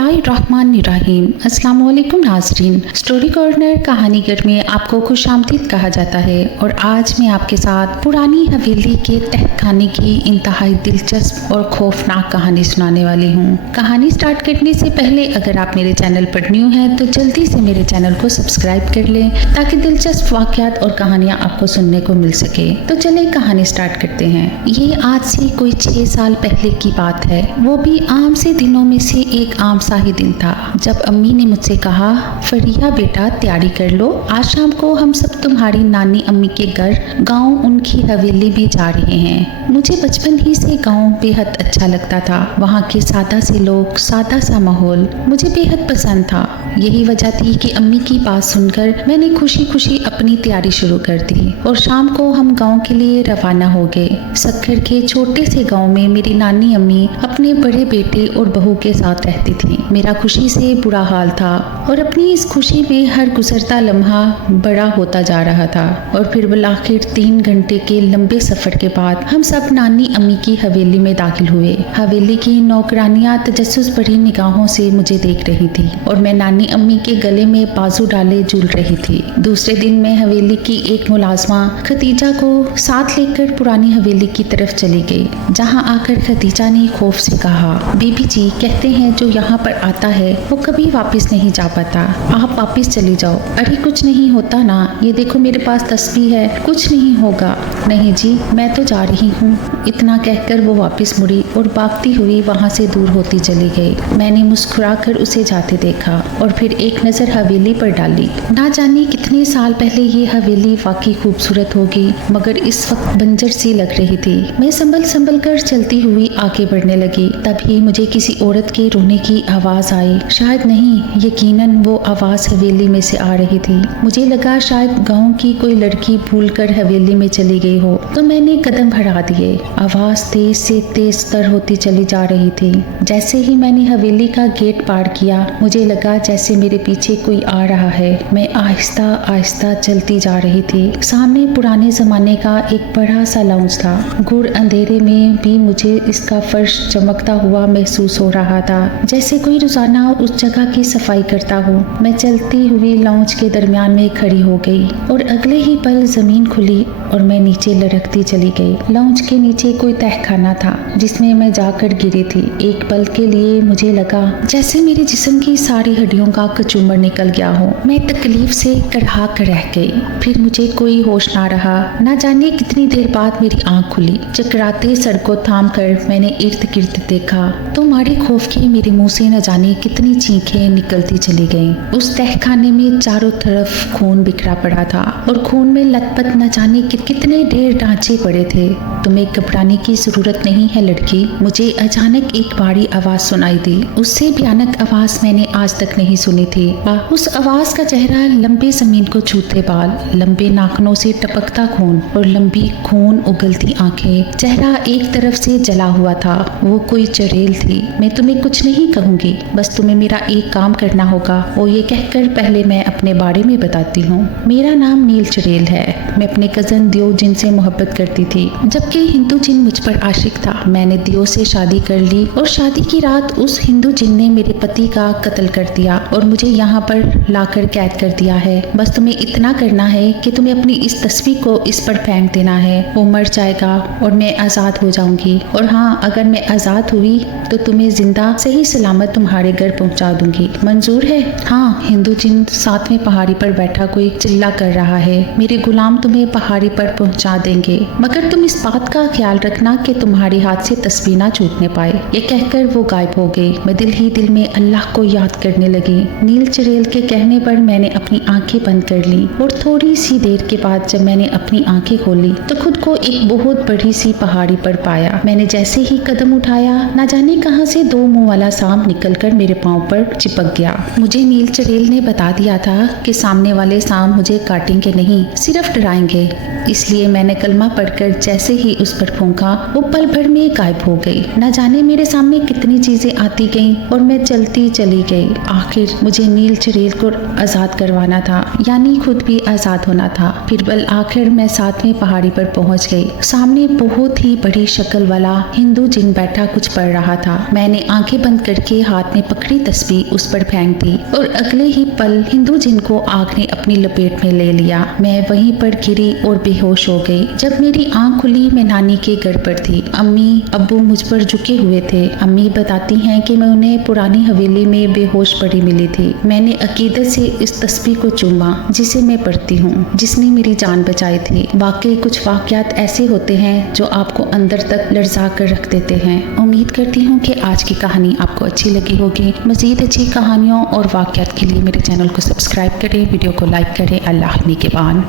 बिस्मिल्लाहिर्रहमानिर्रहीम। अस्सलाम वालेकुम नाज़रीन। स्टोरी कॉर्नर कहानी घर में आपको खुशामदीद कहा जाता है और आज मैं आपके साथ पुरानी हवेली के तहखाने की इंतहाई दिलचस्प और खौफनाक कहानी सुनाने वाली हूँ। कहानी स्टार्ट करने से पहले अगर आप मेरे चैनल पर न्यू हैं तो जल्दी से मेरे चैनल को सब्सक्राइब कर लें ताकि दिलचस्प वाक़यात और कहानियाँ आपको सुनने को मिल सके। तो चले कहानी स्टार्ट करते हैं। ये आज से कोई 6 साल पहले की बात है। वो भी आम से दिनों में से एक आम सा ही दिन था जब अम्मी ने मुझसे कहा, फरिया बेटा तैयारी कर लो, आज शाम को हम सब तुम्हारी नानी अम्मी के घर गांव उनकी हवेली में जा रहे हैं। मुझे बचपन ही से गांव बेहद अच्छा लगता था। वहाँ के सादा से लोग, सादा सा माहौल मुझे बेहद पसंद था। यही वजह थी कि अम्मी की बात सुनकर मैंने खुशी खुशी अपनी तैयारी शुरू कर दी और शाम को हम गांव के लिए रवाना हो गए। सक्खर के छोटे से गांव में मेरी नानी अम्मी अपने बड़े बेटे और बहू के साथ रहती थी। मेरा खुशी से बुरा हाल था और अपनी इस खुशी में हर गुजरता लम्हा बड़ा होता जा रहा था। और फिर बिलाखिर 3 घंटे के लंबे सफर के बाद हम सब नानी अम्मी की हवेली में दाखिल हुए। हवेली की नौकरानियां तजस्सुस भरी निगाहों से मुझे देख रही थी और मैं नानी अम्मी के गले में बाजू डाले झूल रही थी। दूसरे दिन मैं हवेली की एक मुलाजमा खतीजा को साथ लेकर पुरानी हवेली की तरफ चली गई। जहाँ आकर खतीजा ने खौफ से कहा, बीबी जी कहते हैं जो यहाँ पर आता है वो कभी वापस नहीं जा पाता, आप वापस चली जाओ। अरे कुछ नहीं होता ना, ये देखो मेरे पास तस्बीह है, कुछ नहीं होगा। नहीं जी मैं तो जा रही हूँ। इतना कहकर वो वापस मुड़ी और भागती हुई वहाँ से दूर होती चली गई। मैंने मुस्कुराकर उसे जाते देखा और फिर एक नज़र हवेली पर डाली। ना जाने कितने साल पहले ये हवेली वाकई खूबसूरत होगी मगर इस वक्त बंजर सी लग रही थी। मैं संभल कर चलती हुई आगे बढ़ने लगी। तभी मुझे किसी औरत के रोने की आवाज़ आई। शायद नहीं, यकीनन वो आवाज़ हवेली में से आ रही थी। मुझे लगा शायद गांव की कोई लड़की भूलकर हवेली में चली गई हो तो मैंने कदम बढ़ा दिए। आवाज़ तेज से तेज तर होती चली जा रही थी। जैसे ही मैंने हवेली का गेट पार किया मुझे लगा जैसे मेरे पीछे कोई आ रहा है। मैं आहिस्ता आहिस्ता चलती जा रही थी। सामने पुराने ज़माने का एक बड़ा सा लाउंज था। घुर अंधेरे में भी मुझे इसका फर्श चमकता हुआ महसूस हो रहा था जैसे कोई रोजाना उस जगह की सफाई करता हो। मैं चलती हुई लाउंज के दरमियान में खड़ी हो गई और अगले ही पल जमीन खुली और मैं नीचे लुढ़कती चली गई। लाउंज के नीचे कोई तहखाना था जिसमें मैं जाकर गिरी थी। एक पल के लिए मुझे लगा जैसे मेरे जिस्म की सारी हड्डियों का कचूमर निकल गया हो। मैं तकलीफ से करहा कर रह गई। फिर मुझे कोई होश ना रहा। ना जाने कितनी देर बाद मेरी आंख खुली। चकराते सर को थाम कर मैंने इर्द गिर्द देखा तो मारे खौफ के मेरे मुंह से न जाने कितनी चीखें निकलती चली गईं। उस तहखाने में चारों तरफ खून बिखरा पड़ा था और खून में लथपथ न जाने कितने ढेर ढांचे पड़े थे। तुम्हें घबराने की जरूरत नहीं है लड़की। मुझे अचानक एक भारी आवाज सुनाई दी। उससे भयानक आवाज मैंने आज तक नहीं सुनी थी। उस आवाज का चेहरा लंबे जमीन को छूते बाल, लंबे नाखूनों से टपकता खून और लंबी खून उगलती आंखें। चेहरा एक तरफ से जला हुआ था। वो कोई चुड़ैल थी। मैं तुम्हें कुछ नहीं कहूंगी, बस तुम्हें मेरा एक काम करना होगा। वो ये कहकर पहले मैं अपने बारे में बताती हूँ। मेरा नाम नील चुड़ैल है। मैं अपने कजन दियो जिन से मोहब्बत करती थी जबकि हिंदू जिन मुझ पर आशिक था। मैंने दियो से शादी कर ली और शादी की रात उस हिंदू जिन ने मेरे पति का कत्ल कर दिया और मुझे यहाँ पर लाकर कैद कर दिया है। बस तुम्हें इतना करना है कि तुम्हें अपनी इस तस्वीर को इस पर फेंक देना है। वो मर जाएगा और मैं आज़ाद हो जाऊंगी। और हाँ, अगर मैं आज़ाद हुई तो तुम्हें जिंदा सही सलामत तुम्हारे घर पहुंचा दूंगी। मंजूर है? हाँ। हिंदू जिन 7वें पहाड़ी पर बैठा कोई चिल्ला कर रहा है, मेरे गुलाम तुम्हें पहाड़ी पर पहुंचा देंगे मगर तुम इस बात का ख्याल रखना कि तुम्हारे हाथ से तस्वीर ना छूटने पाए। ये कहकर वो गायब हो गई। मैं दिल ही दिल में अल्लाह को याद करने लगी। नील चुड़ैल के कहने पर मैंने अपनी आंखें बंद कर ली और थोड़ी सी देर के बाद जब मैंने अपनी आंखें खोली तो खुद को एक बहुत बड़ी सी पहाड़ी पर पाया। मैंने जैसे ही कदम उठाया ना जाने कहां से 2 मुंह वाला सांप निकलकर मेरे पांव पर चिपक गया। मुझे नील चुड़ैल ने बता दिया था कि सामने वाले सांप मुझे काटेंगे नहीं, सिर्फ डराएंगे। इसलिए मैंने कलमा पढ़कर जैसे ही उस पर फूंका वो पल भर में गायब हो गई। न जाने मेरे सामने कितनी चीजें आती गईं और मैं चलती चली गई। आखिर मुझे नील चुड़ैल को आजाद करवाना था, यानी खुद भी आजाद होना था। फिर बल आखिर मैं 7वें पहाड़ी पर पहुंच गई। सामने बहुत ही बड़ी शक्ल वाला हिंदू जिन बैठा कुछ पढ़ रहा था। मैंने आंखें बंद करके हाथ में पकड़ी तस्बीह उस पर फेंक दी और अगले ही पल हिंदू जिन को आग ने अपनी लपेट में ले लिया। मैं वहीं पर गिरी और बेहोश हो गई। जब मेरी आंख खुली मैं नानी के घर पर थी। अम्मी अब्बू मुझ पर झुके हुए थे। अम्मी बताती हैं कि मैं उन्हें पुरानी हवेली में बेहोश पड़ी मिली थी। मैंने अकीदत से इस तस्बीह को चूमा जिसे मैं पढ़ती हूँ, जिसने मेरी जान बचाई थी। वाकई कुछ वाकयात ऐसे होते हैं जो आपको अंदर तक लर्जा कर रख देते हैं। उम्मीद करती हूँ कि आज की कहानी आपको अच्छी लगी होगी। मज़ीद अच्छी कहानियों और वाकयात के लिए मेरे चैनल को सब्सक्राइब करें, वीडियो को लाइक करें। अल्लाह निगहबान।